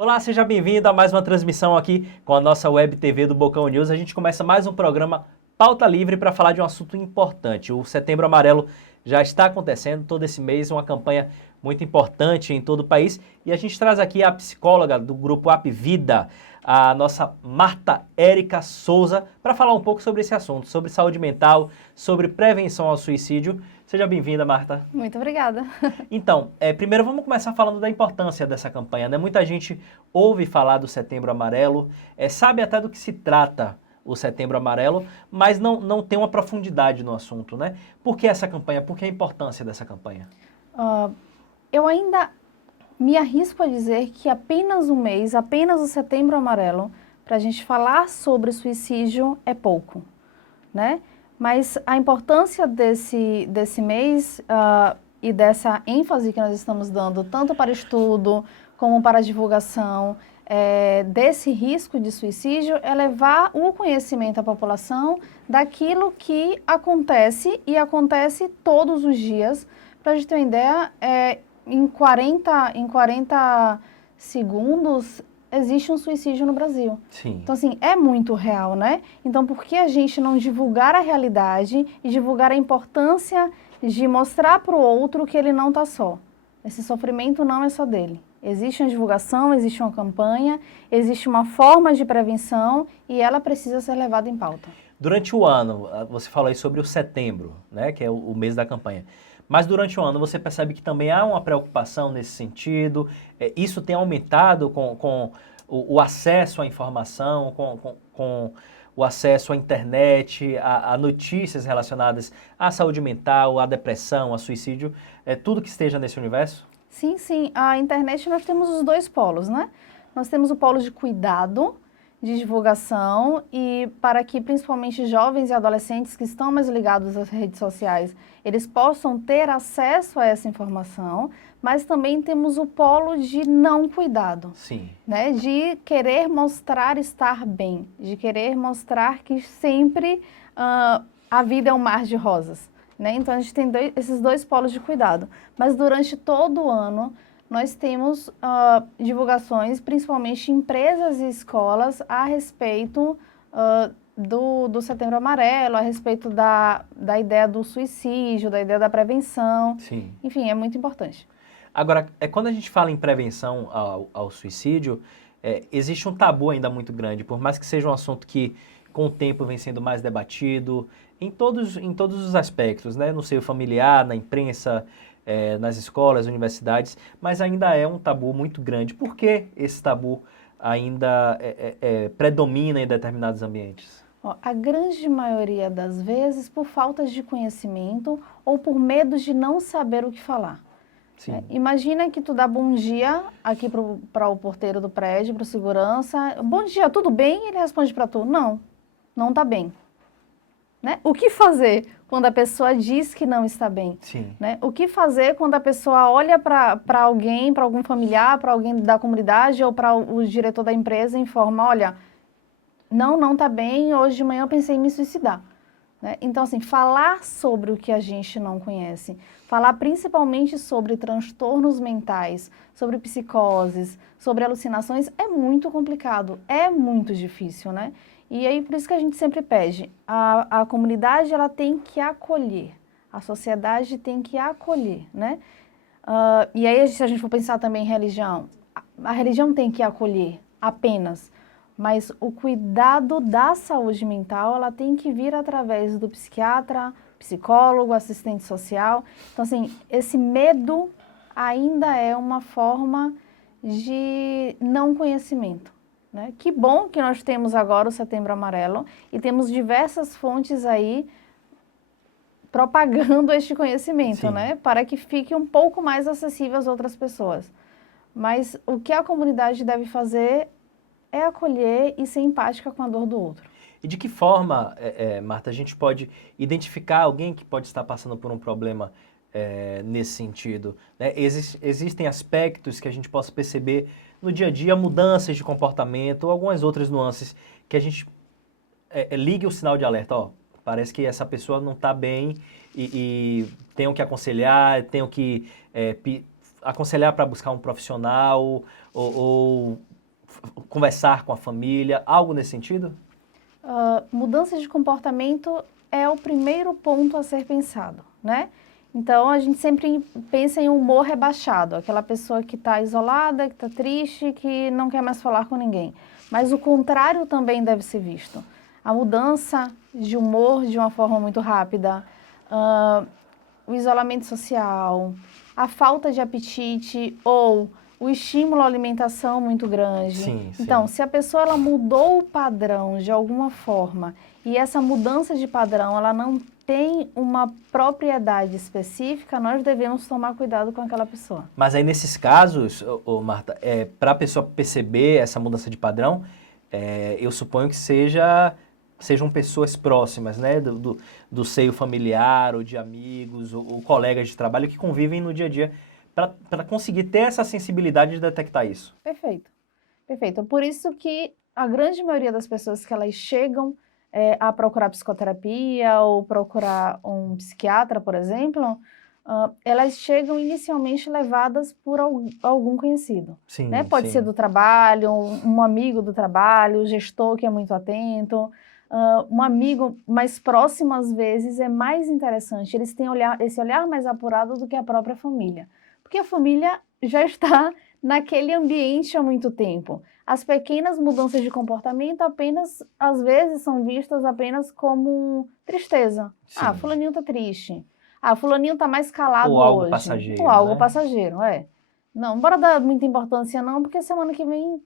Olá, seja bem-vindo a mais uma transmissão aqui com a nossa Web TV do Bocão News. A gente começa mais um programa Pauta Livre para falar de um assunto importante. O Setembro Amarelo já está acontecendo todo esse mês, uma campanha muito importante em todo o país. E a gente traz aqui a psicóloga do grupo App Vida, a nossa Marta Érica Souza, para falar um pouco sobre esse assunto, sobre saúde mental, sobre prevenção ao suicídio. Seja bem-vinda, Marta. Muito obrigada. Então, primeiro vamos começar falando da importância dessa campanha, né? Muita gente ouve falar do Setembro Amarelo, sabe até do que se trata o Setembro Amarelo, mas não tem uma profundidade no assunto, né? Por que essa campanha? Por que a importância dessa campanha? Eu ainda me arrisco a dizer que apenas um mês, apenas o Setembro Amarelo, para a gente falar sobre suicídio é pouco, né? Mas a importância desse mês e dessa ênfase que nós estamos dando, tanto para estudo como para a divulgação desse risco de suicídio, é levar o conhecimento à população daquilo que acontece e acontece todos os dias. Para a gente ter uma ideia, em 40 segundos existe um suicídio no Brasil. Sim. Então, assim, é muito real, né? Então, por que a gente não divulgar a realidade e divulgar a importância de mostrar para o outro que ele não está só? Esse sofrimento não é só dele. Existe uma divulgação, existe uma campanha, existe uma forma de prevenção e ela precisa ser levada em pauta. Durante o ano, você falou aí sobre o setembro, né, que é o mês da campanha. Mas durante o ano você percebe que também há uma preocupação nesse sentido? Isso tem aumentado com o acesso à informação, com o acesso à internet, a notícias relacionadas à saúde mental, à depressão, ao suicídio, tudo que esteja nesse universo? Sim, sim. A internet nós temos os dois polos, né? Nós temos o polo de cuidado, de divulgação e para que principalmente jovens e adolescentes que estão mais ligados às redes sociais, eles possam ter acesso a essa informação, mas também temos o polo de não cuidado. Sim. Né? De querer mostrar estar bem, de querer mostrar que sempre a vida é um mar de rosas. Né? Então a gente tem esses dois polos de cuidado, mas durante todo o ano nós temos divulgações, principalmente em empresas e escolas, a respeito do Setembro Amarelo, a respeito da ideia do suicídio, da ideia da prevenção. Sim. Enfim, é muito importante. Agora, quando a gente fala em prevenção ao suicídio, existe um tabu ainda muito grande, por mais que seja um assunto que com o tempo vem sendo mais debatido, em todos os aspectos, né? No seio familiar, na imprensa, nas escolas, universidades, mas ainda é um tabu muito grande. Por que esse tabu ainda predomina em determinados ambientes? A grande maioria das vezes por falta de conhecimento ou por medo de não saber o que falar. Sim. Imagina que tu dá bom dia aqui para o porteiro do prédio, para o segurança. Bom dia, tudo bem? Ele responde para tu, não está bem. Né? O que fazer quando a pessoa diz que não está bem? Sim. Né? O que fazer quando a pessoa olha para alguém, para algum familiar, para alguém da comunidade ou para o diretor da empresa e informa, olha, não está bem, hoje de manhã eu pensei em me suicidar. Né? Então, assim, falar sobre o que a gente não conhece, falar principalmente sobre transtornos mentais, sobre psicoses, sobre alucinações, é muito complicado, é muito difícil, né? E aí, por isso que a gente sempre pede, a comunidade, ela tem que acolher, a sociedade tem que acolher, né? E aí, se a gente for pensar também em religião, a religião tem que acolher apenas, mas o cuidado da saúde mental, ela tem que vir através do psiquiatra, psicólogo, assistente social. Então, assim, esse medo ainda é uma forma de não conhecimento. Né? Que bom que nós temos agora o Setembro Amarelo e temos diversas fontes aí propagando este conhecimento, né? Para que fique um pouco mais acessível às outras pessoas. Mas o que a comunidade deve fazer é acolher e ser empática com a dor do outro. E de que forma, Marta, a gente pode identificar alguém que pode estar passando por um problema nesse sentido? Né? Existem aspectos que a gente possa perceber no dia a dia, mudanças de comportamento ou algumas outras nuances que a gente ligue o sinal de alerta. Ó, parece que essa pessoa não está bem e tenho que aconselhar, tenho que aconselhar para buscar um profissional ou conversar com a família, algo nesse sentido? Mudança de comportamento é o primeiro ponto a ser pensado, né? Então, a gente sempre pensa em humor rebaixado, aquela pessoa que está isolada, que está triste, que não quer mais falar com ninguém. Mas o contrário também deve ser visto. A mudança de humor de uma forma muito rápida, o isolamento social, a falta de apetite ou o estímulo à alimentação muito grande. Sim, sim. Então, se a pessoa ela mudou o padrão de alguma forma e essa mudança de padrão ela não tem uma propriedade específica, nós devemos tomar cuidado com aquela pessoa. Mas aí nesses casos, Marta, para a pessoa perceber essa mudança de padrão, eu suponho que sejam pessoas próximas, né, do seio familiar, ou de amigos, ou colegas de trabalho que convivem no dia a dia, para conseguir ter essa sensibilidade de detectar isso. Perfeito, perfeito. Por isso que a grande maioria das pessoas que elas chegam a procurar psicoterapia ou procurar um psiquiatra, por exemplo, elas chegam inicialmente levadas por algum conhecido. Sim, Né? Pode sim. ser do trabalho, um amigo do trabalho, o gestor que é muito atento, um amigo mais próximo às vezes é mais interessante. Eles têm esse olhar mais apurado do que a própria família. Porque a família já está naquele ambiente há muito tempo. As pequenas mudanças de comportamento apenas, às vezes, são vistas apenas como tristeza. Sim. Ah, fulaninho tá triste. Ah, fulaninho tá mais calado Ou algo hoje. passageiro, Ou algo né? passageiro, é. Não, bora dar muita importância não, porque semana que vem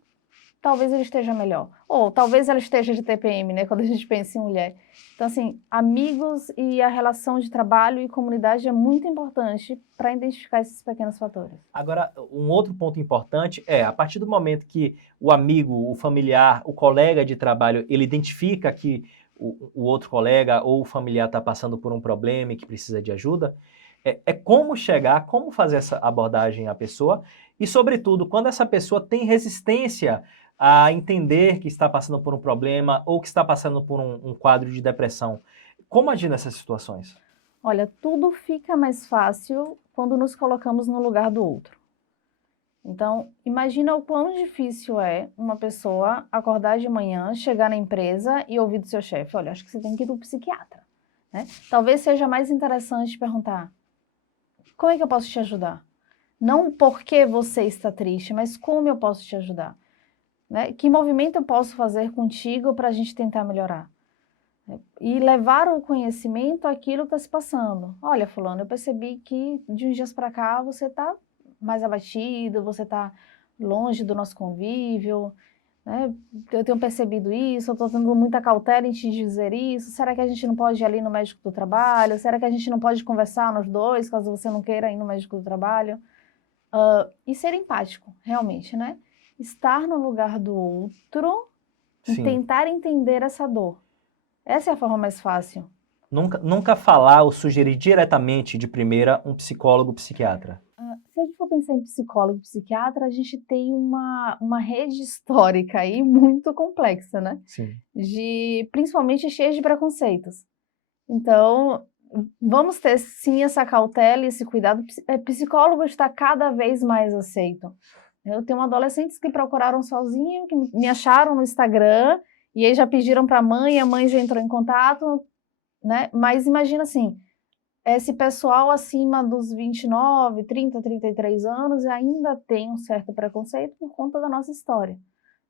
talvez ele esteja melhor. Ou talvez ela esteja de TPM, né, quando a gente pensa em mulher. Então, assim, amigos e a relação de trabalho e comunidade é muito importante para identificar esses pequenos fatores. Agora, um outro ponto importante a partir do momento que o amigo, o familiar, o colega de trabalho, ele identifica que o outro colega ou o familiar está passando por um problema e que precisa de ajuda, como chegar, como fazer essa abordagem à pessoa e, sobretudo, quando essa pessoa tem resistência a entender que está passando por um problema ou que está passando por um quadro de depressão. Como agir nessas situações? Olha, tudo fica mais fácil quando nos colocamos no lugar do outro. Então, imagina o quão difícil é uma pessoa acordar de manhã, chegar na empresa e ouvir do seu chefe, olha, acho que você tem que ir do psiquiatra. Né? Talvez seja mais interessante perguntar, como é que eu posso te ajudar? Não porque você está triste, mas como eu posso te ajudar? Né? Que movimento eu posso fazer contigo para a gente tentar melhorar? E levar o conhecimento àquilo que está se passando. Olha, fulano, eu percebi que de uns dias para cá você está mais abatido, você está longe do nosso convívio, né? Eu tenho percebido isso, eu estou tendo muita cautela em te dizer isso. Será que a gente não pode ir ali no médico do trabalho? Será que a gente não pode conversar nós dois, caso você não queira ir no médico do trabalho? E ser empático, realmente, né? Estar no lugar do outro e Sim. tentar entender essa dor. Essa é a forma mais fácil. Nunca falar ou sugerir diretamente de primeira um psicólogo, psiquiatra. Se a gente for pensar em psicólogo, psiquiatra, a gente tem uma rede histórica aí muito complexa, né? Sim. Principalmente cheia de preconceitos. Então, vamos ter sim essa cautela e esse cuidado. Psicólogo está cada vez mais aceito. Eu tenho adolescentes que procuraram sozinho, que me acharam no Instagram, e aí já pediram para a mãe já entrou em contato, né? Mas imagina assim, esse pessoal acima dos 29, 30, 33 anos ainda tem um certo preconceito por conta da nossa história.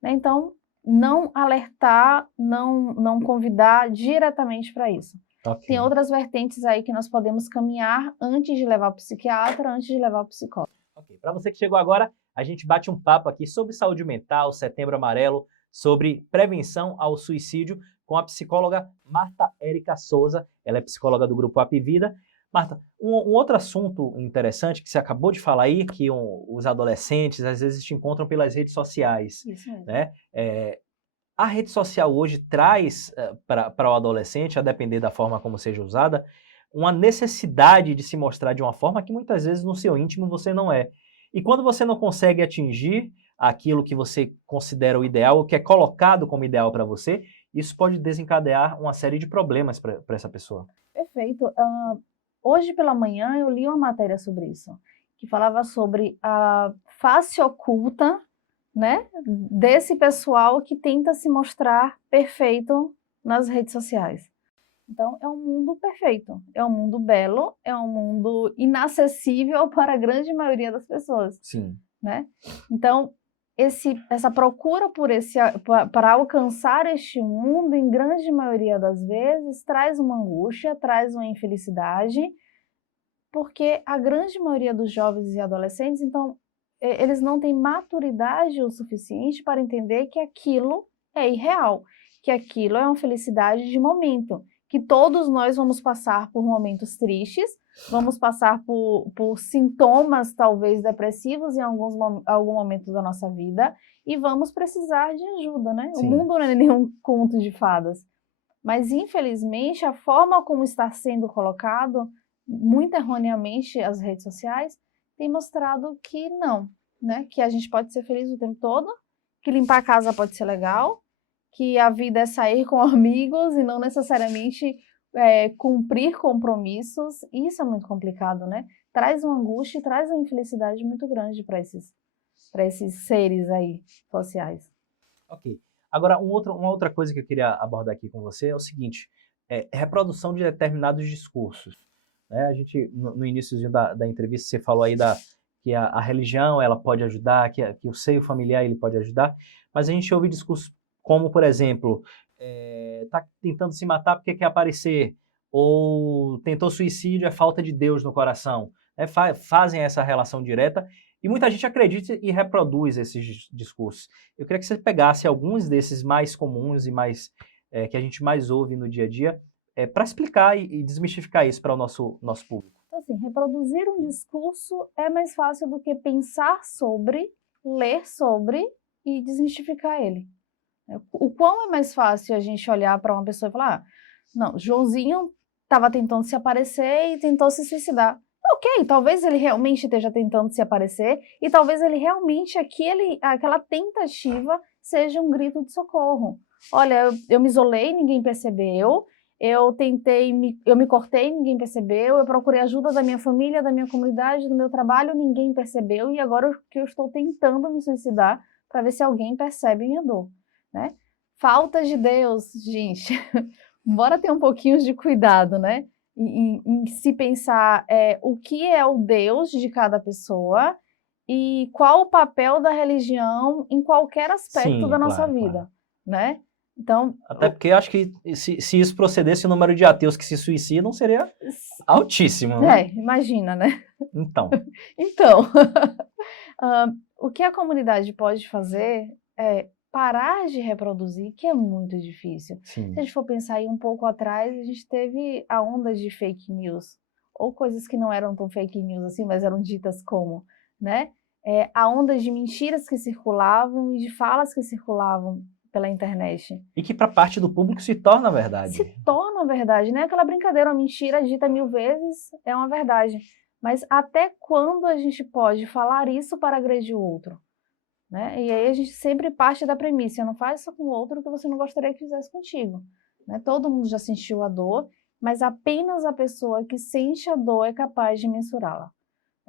Né? Então, não alertar, não convidar diretamente para isso. Okay. Tem outras vertentes aí que nós podemos caminhar antes de levar o psiquiatra, antes de levar o psicólogo. Okay. Para você que chegou agora, a gente bate um papo aqui sobre saúde mental, Setembro Amarelo, sobre prevenção ao suicídio, com a psicóloga Marta Érica Souza. Ela é psicóloga do Grupo Apvida. Marta, um outro assunto interessante que você acabou de falar aí, que os adolescentes às vezes te encontram pelas redes sociais. Isso mesmo. Né? A rede social hoje traz para o adolescente, a depender da forma como seja usada, uma necessidade de se mostrar de uma forma que muitas vezes no seu íntimo você não é. E quando você não consegue atingir aquilo que você considera o ideal, o que é colocado como ideal para você, isso pode desencadear uma série de problemas para essa pessoa. Perfeito. Hoje pela manhã eu li uma matéria sobre isso, que falava sobre a face oculta né, desse pessoal que tenta se mostrar perfeito nas redes sociais. Então, é um mundo perfeito, é um mundo belo, é um mundo inacessível para a grande maioria das pessoas, Sim. né? Então, essa procura para alcançar este mundo, em grande maioria das vezes, traz uma angústia, traz uma infelicidade, porque a grande maioria dos jovens e adolescentes, então, eles não têm maturidade o suficiente para entender que aquilo é irreal, que aquilo é uma felicidade de momento, que todos nós vamos passar por momentos tristes, vamos passar por sintomas talvez depressivos em algum momento da nossa vida e vamos precisar de ajuda, né? O Sim. mundo não é nenhum conto de fadas, mas infelizmente a forma como está sendo colocado, muito erroneamente, as redes sociais, tem mostrado que não, né? Que a gente pode ser feliz o tempo todo, que limpar a casa pode ser legal, que a vida é sair com amigos e não necessariamente cumprir compromissos. Isso é muito complicado, né? Traz uma angústia e traz uma infelicidade muito grande para esses seres aí sociais. Ok. Agora, uma outra coisa que eu queria abordar aqui com você é o seguinte, reprodução de determinados discursos. Né? A gente, no iníciozinho da entrevista, você falou aí que a religião ela pode ajudar, que o seio familiar ele pode ajudar, mas a gente ouve discursos como, por exemplo, tá tentando se matar porque quer aparecer, ou tentou suicídio, é falta de Deus no coração. Né? Fazem essa relação direta e muita gente acredita e reproduz esses discursos. Eu queria que você pegasse alguns desses mais comuns e mais que a gente mais ouve no dia a dia, para explicar e desmistificar isso para o nosso público. Então, assim, reproduzir um discurso é mais fácil do que pensar sobre, ler sobre e desmistificar ele. O quão é mais fácil a gente olhar para uma pessoa e falar, não, Joãozinho estava tentando se aparecer e tentou se suicidar. Ok, talvez ele realmente esteja tentando se aparecer e talvez ele realmente, aquela tentativa seja um grito de socorro. Olha, eu me isolei, ninguém percebeu, eu me cortei, ninguém percebeu, eu procurei ajuda da minha família, da minha comunidade, do meu trabalho, ninguém percebeu e agora que eu estou tentando me suicidar para ver se alguém percebe minha dor, né? Falta de Deus, gente. Bora ter um pouquinho de cuidado, né? Em se pensar o que é o Deus de cada pessoa e qual o papel da religião em qualquer aspecto Sim, da nossa claro, vida, claro. né? Então, Até porque eu acho que se isso procedesse, o número de ateus que se suicidam seria altíssimo, né? imagina, né? Então, Então, o que a comunidade pode fazer é parar de reproduzir, que é muito difícil. sim. Se a gente for pensar aí um pouco atrás, a gente teve a onda de fake news, ou coisas que não eram tão fake news assim, mas eram ditas como, né? A onda de mentiras que circulavam e de falas que circulavam pela internet. E que para parte do público se torna verdade. Se torna verdade, né? Aquela brincadeira, uma mentira dita 1000 vezes é uma verdade. Mas até quando a gente pode falar isso para agredir o outro? Né? E aí a gente sempre parte da premissa, não faz isso com o outro que você não gostaria que fizesse contigo. Né? Todo mundo já sentiu a dor, mas apenas a pessoa que sente a dor é capaz de mensurá-la.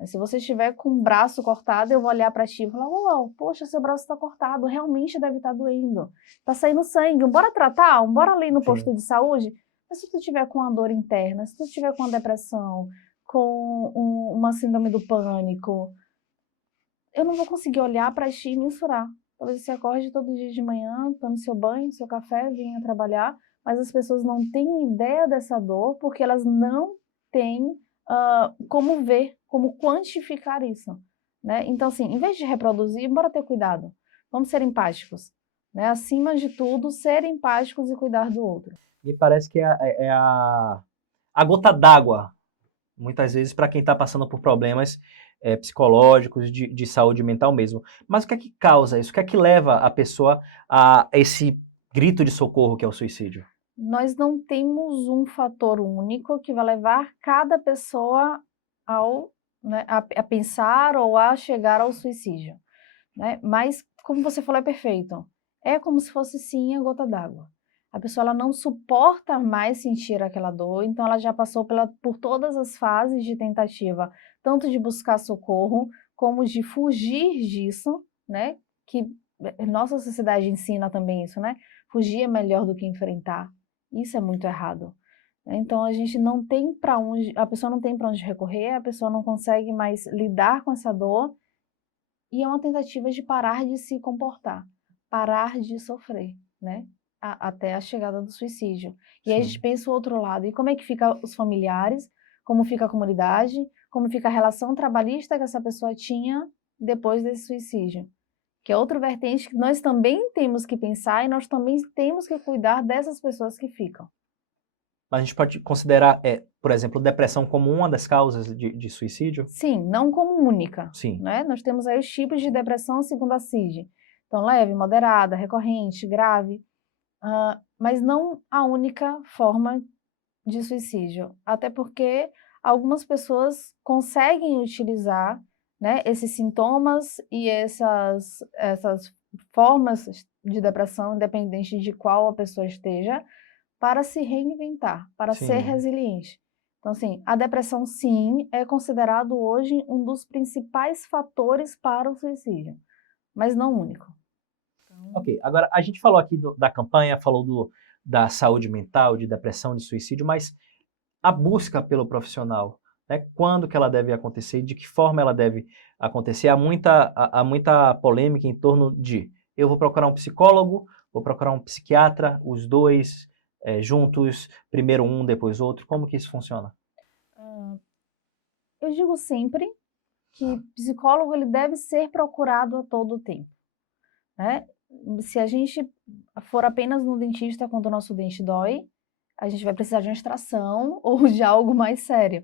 Se você estiver com o braço cortado, eu vou olhar para ti e falar, uau, poxa, seu braço está cortado, realmente deve estar doendo. Está saindo sangue, bora tratar, bora ali no posto de saúde. Mas se tu estiver com uma dor interna, se tu estiver com uma depressão, com uma síndrome do pânico, eu não vou conseguir olhar para ti e mensurar. Talvez você acorde todo dia de manhã, tome seu banho, seu café, venha trabalhar, mas as pessoas não têm ideia dessa dor porque elas não têm como ver, como quantificar isso. Né? Então, assim, em vez de reproduzir, bora ter cuidado. Vamos ser empáticos. Né? Acima de tudo, ser empáticos e cuidar do outro. Me parece que é a gota d'água, muitas vezes, para quem está passando por problemas psicológicos, de saúde mental mesmo. Mas o que é que causa isso? O que é que leva a pessoa a esse grito de socorro que é o suicídio? Nós não temos um fator único que vai levar cada pessoa a pensar ou a chegar ao suicídio. Né? Mas, como você falou, é perfeito. É como se fosse, sim, a gota d'água. A pessoa ela não suporta mais sentir aquela dor, então ela já passou por todas as fases de tentativa, tanto de buscar socorro, como de fugir disso, né? que nossa sociedade ensina também isso, né? Fugir é melhor do que enfrentar. Isso é muito errado. Então a gente não tem para onde, a pessoa não tem para onde recorrer, a pessoa não consegue mais lidar com essa dor e é uma tentativa de parar de se comportar, parar de sofrer, né? Até a chegada do suicídio. E aí a gente pensa o outro lado, e como é que fica os familiares, como fica a comunidade, como fica a relação trabalhista que essa pessoa tinha depois desse suicídio? Que é outra vertente que nós também temos que pensar e nós também temos que cuidar dessas pessoas que ficam. Mas a gente pode considerar, por exemplo, depressão como uma das causas de suicídio? Sim, não como única. Sim. Né? Nós temos aí os tipos de depressão segundo a CID. Então, leve, moderada, recorrente, grave. Mas não a única forma de suicídio. Até porque algumas pessoas conseguem utilizar, né, esses sintomas e essas formas de depressão, independente de qual a pessoa esteja, para se reinventar, para ser resiliente. Então, assim, a depressão, sim, é considerado hoje um dos principais fatores para o suicídio, mas não o único. Ok, agora a gente falou aqui da campanha, falou da saúde mental, de depressão, de suicídio, mas a busca pelo profissional, né? Quando que ela deve acontecer, de que forma ela deve acontecer? Há muita polêmica em torno de eu vou procurar um psicólogo, vou procurar um psiquiatra, os dois juntos, primeiro um, depois outro, como que isso funciona? Eu digo sempre que psicólogo ele deve ser procurado a todo tempo, né? Se a gente for apenas no dentista quando o nosso dente dói, a gente vai precisar de uma extração ou de algo mais sério.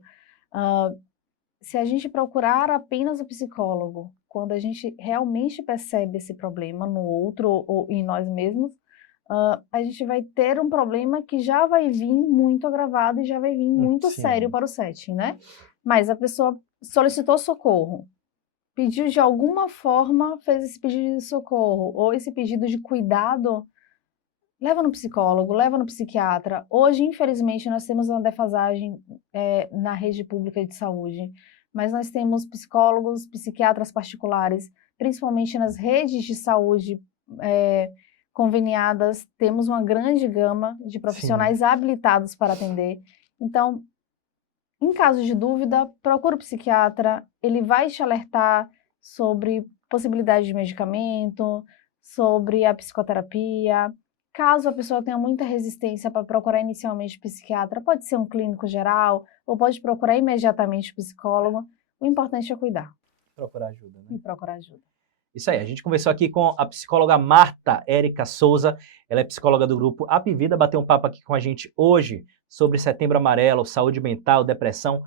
Se a gente procurar apenas o psicólogo quando a gente realmente percebe esse problema no outro ou em nós mesmos, a gente vai ter um problema que já vai vir muito agravado e já vai vir muito sério para o setting, né? Mas a pessoa solicitou socorro, pediu de alguma forma, fez esse pedido de socorro ou esse pedido de cuidado, leva no psicólogo, leva no psiquiatra. Hoje, infelizmente, nós temos uma defasagem na rede pública de saúde, mas nós temos psicólogos, psiquiatras particulares, principalmente nas redes de saúde conveniadas, temos uma grande gama de profissionais habilitados para atender. Então, em caso de dúvida, procura o psiquiatra, ele vai te alertar sobre possibilidade de medicamento, sobre a psicoterapia. Caso a pessoa tenha muita resistência para procurar inicialmente psiquiatra, pode ser um clínico geral, ou pode procurar imediatamente o psicólogo. O importante é cuidar. Procurar ajuda, né? E procurar ajuda. Isso aí, a gente conversou aqui com a psicóloga Marta Érica Souza, ela é psicóloga do grupo Apvida, bateu um papo aqui com a gente hoje sobre Setembro Amarelo, saúde mental, depressão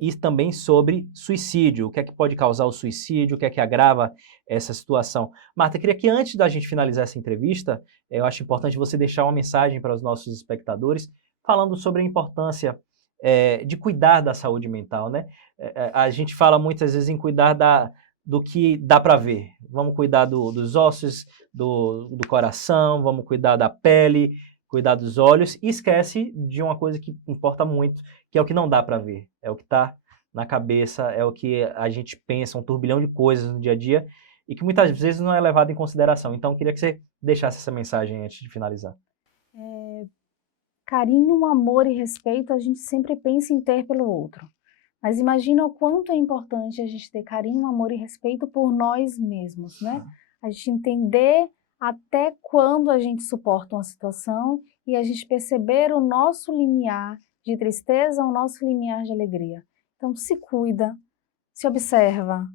e também sobre suicídio, o que é que pode causar o suicídio, o que é que agrava essa situação. Marta, eu queria que antes da gente finalizar essa entrevista, eu acho importante você deixar uma mensagem para os nossos espectadores, falando sobre a importância de cuidar da saúde mental, né? A gente fala muitas vezes em cuidar do que dá para ver. Vamos cuidar dos ossos, do coração, vamos cuidar da pele, cuidar dos olhos e esquece de uma coisa que importa muito, que é o que não dá para ver. É o que está na cabeça, é o que a gente pensa, um turbilhão de coisas no dia a dia e que muitas vezes não é levado em consideração. Então, eu queria que você deixasse essa mensagem antes de finalizar. Carinho, amor e respeito a gente sempre pensa em ter pelo outro. Mas imagina o quanto é importante a gente ter carinho, amor e respeito por nós mesmos, né? A gente entender até quando a gente suporta uma situação e a gente perceber o nosso limiar de tristeza, o nosso limiar de alegria. Então se cuida, se observa,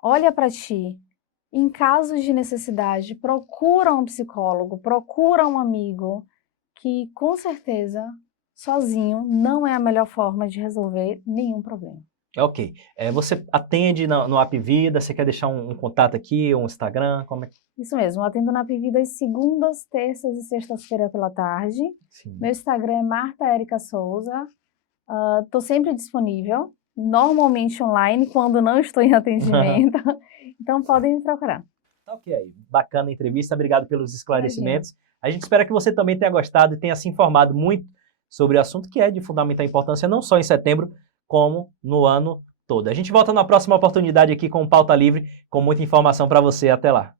olha para ti. Em casos de necessidade, procura um psicólogo, procura um amigo, que com certeza sozinho não é a melhor forma de resolver nenhum problema. Ok. Você atende no Apvida, você quer deixar um contato aqui, um Instagram? Como é que... Isso mesmo, eu atendo na Apvida às segundas, terças e sextas-feiras pela tarde. Sim. Meu Instagram é Marta Érica Souza. Estou sempre disponível, normalmente online, quando não estou em atendimento. Então podem me procurar. Ok, bacana a entrevista, obrigado pelos esclarecimentos. Imagina. A gente espera que você também tenha gostado e tenha se informado muito sobre o assunto que é de fundamental importância, não só em setembro, como no ano todo. A gente volta na próxima oportunidade aqui com o Pauta Livre, com muita informação para você. Até lá.